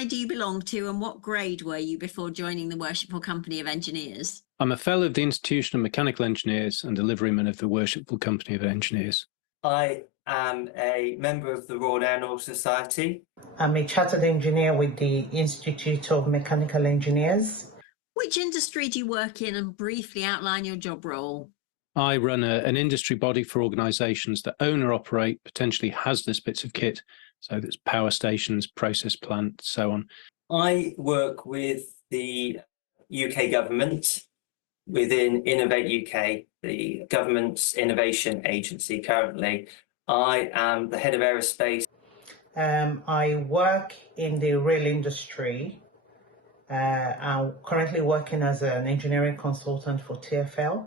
PI do you belong to and what grade were you before joining the Worshipful Company of Engineers? I'm a fellow of the Institution of Mechanical Engineers and a liveryman of the Worshipful Company of Engineers. I am a member of the Royal Aeronautical Society. I'm a chartered engineer with the Institute of Mechanical Engineers. Which industry do you work in, and briefly outline your job role? I run an industry body for organisations that own or operate potentially hazardous bits of kit, so that's power stations, process plants, so on. I work with the UK government within Innovate UK, the government's innovation agency currently. I am the head of aerospace. I work in the rail industry. I'm currently working as an engineering consultant for TfL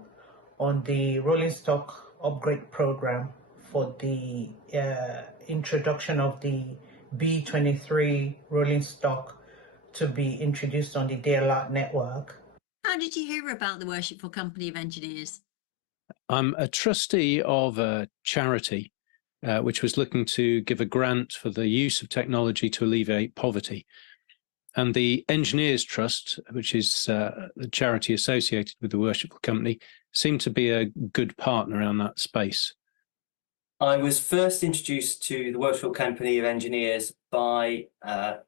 on the rolling stock upgrade program for the introduction of the B23 rolling stock to be introduced on the DLR network. How did you hear about the Worshipful Company of Engineers? I'm a trustee of a charity which was looking to give a grant for the use of technology to alleviate poverty. And the Engineers Trust, which is the charity associated with the Worshipful Company, seemed to be a good partner around that space. I was first introduced to the Worshipful Company of Engineers by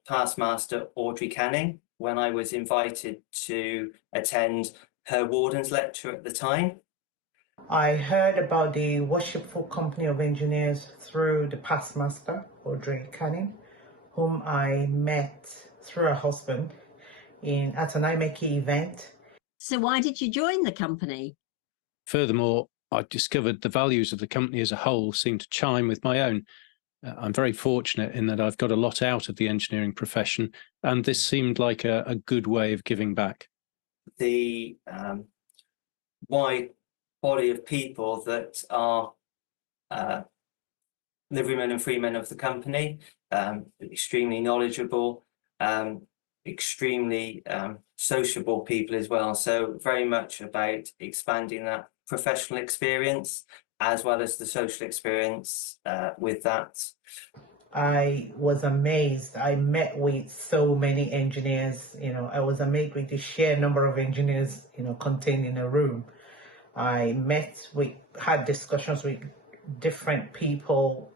past master Audrey Canning when I was invited to attend her warden's lecture at the time. I heard about the Worshipful Company of Engineers through the past master, Audrey Canning, whom I met through her husband at an IMECI event. So why did you join the company? Furthermore, I discovered the values of the company as a whole seemed to chime with my own. I'm very fortunate in that I've got a lot out of the engineering profession, and this seemed like a good way of giving back. The wide body of people that are liverymen and freemen of the company, extremely knowledgeable, extremely sociable people as well. So very much about expanding that professional experience as well as the social experience with that. I was amazed. I met with so many engineers. I was amazed with the sheer number of engineers, contained in a room. I had discussions with different people,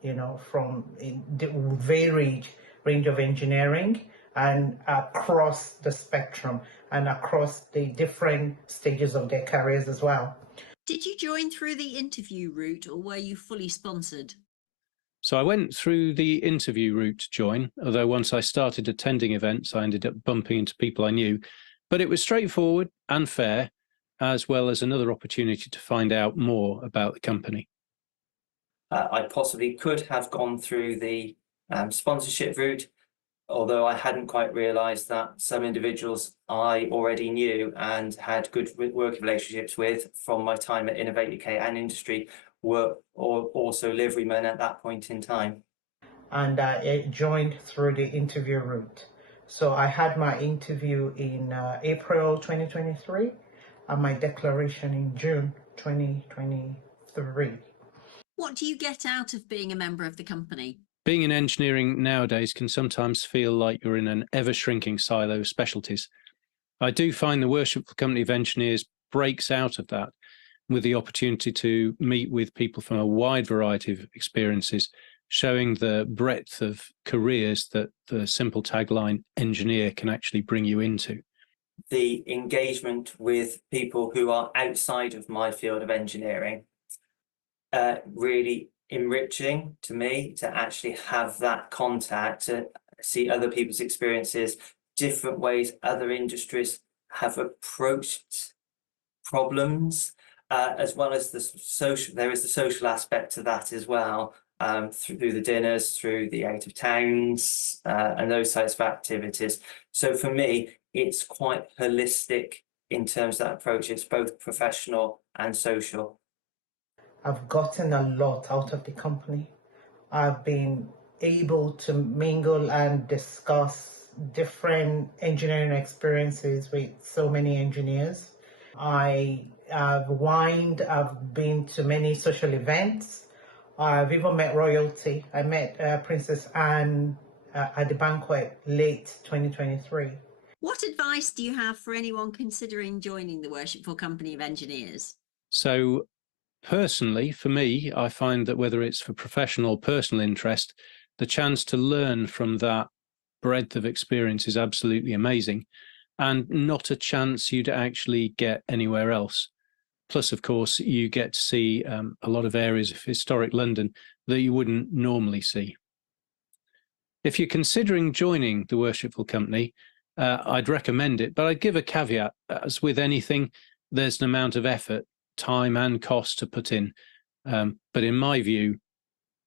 from the varied range of engineering and across the spectrum and across the different stages of their careers as well. Did you join through the interview route or were you fully sponsored? So I went through the interview route to join, although once I started attending events, I ended up bumping into people I knew. But it was straightforward and fair, as well as another opportunity to find out more about the company. I possibly could have gone through the sponsorship route, although I hadn't quite realised that some individuals I already knew and had good working relationships with from my time at Innovate UK and industry were also liverymen at that point in time. And I joined through the interview route. So I had my interview in April 2023 and my declaration in June 2023. What do you get out of being a member of the company? Being in engineering nowadays can sometimes feel like you're in an ever-shrinking silo of specialties. I do find the Worshipful Company of Engineers breaks out of that with the opportunity to meet with people from a wide variety of experiences, showing the breadth of careers that the simple tagline engineer can actually bring you into. The engagement with people who are outside of my field of engineering, really enriching to me to actually have that contact, to see other people's experiences, different ways other industries have approached problems, as well as the social. There is the social aspect to that as well, through the dinners, through the out of towns, and those types of activities. So for me, it's quite holistic in terms of that approach. It's both professional and social. I've gotten a lot out of the company. I've been able to mingle and discuss different engineering experiences with so many engineers. I've been to many social events. I've even met royalty. I met Princess Anne at the banquet late 2023. What advice do you have for anyone considering joining the Worshipful Company of Engineers? So personally, for me, I find that whether it's for professional or personal interest, the chance to learn from that breadth of experience is absolutely amazing, and not a chance you'd actually get anywhere else. Plus, of course, you get to see a lot of areas of historic London that you wouldn't normally see. If you're considering joining the Worshipful Company, I'd recommend it, but I'd give a caveat. As with anything, there's an amount of effort, time and cost to put in. But in my view,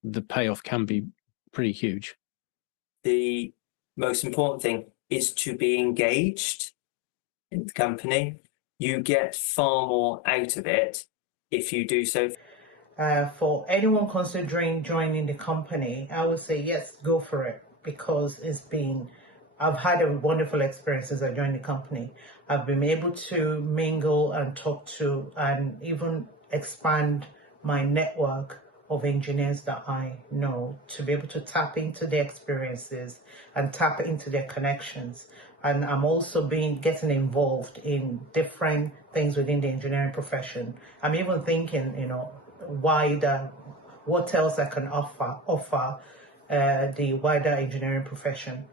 the payoff can be pretty huge. The most important thing is to be engaged in the company. You get far more out of it if you do so. For anyone considering joining the company, I would say yes, go for it, because I've had a wonderful experience since I joined the company. I've been able to mingle and talk to and even expand my network of engineers that I know, to be able to tap into their experiences and tap into their connections. And I'm also getting involved in different things within the engineering profession. I'm even thinking, wider, what else I can offer the wider engineering profession.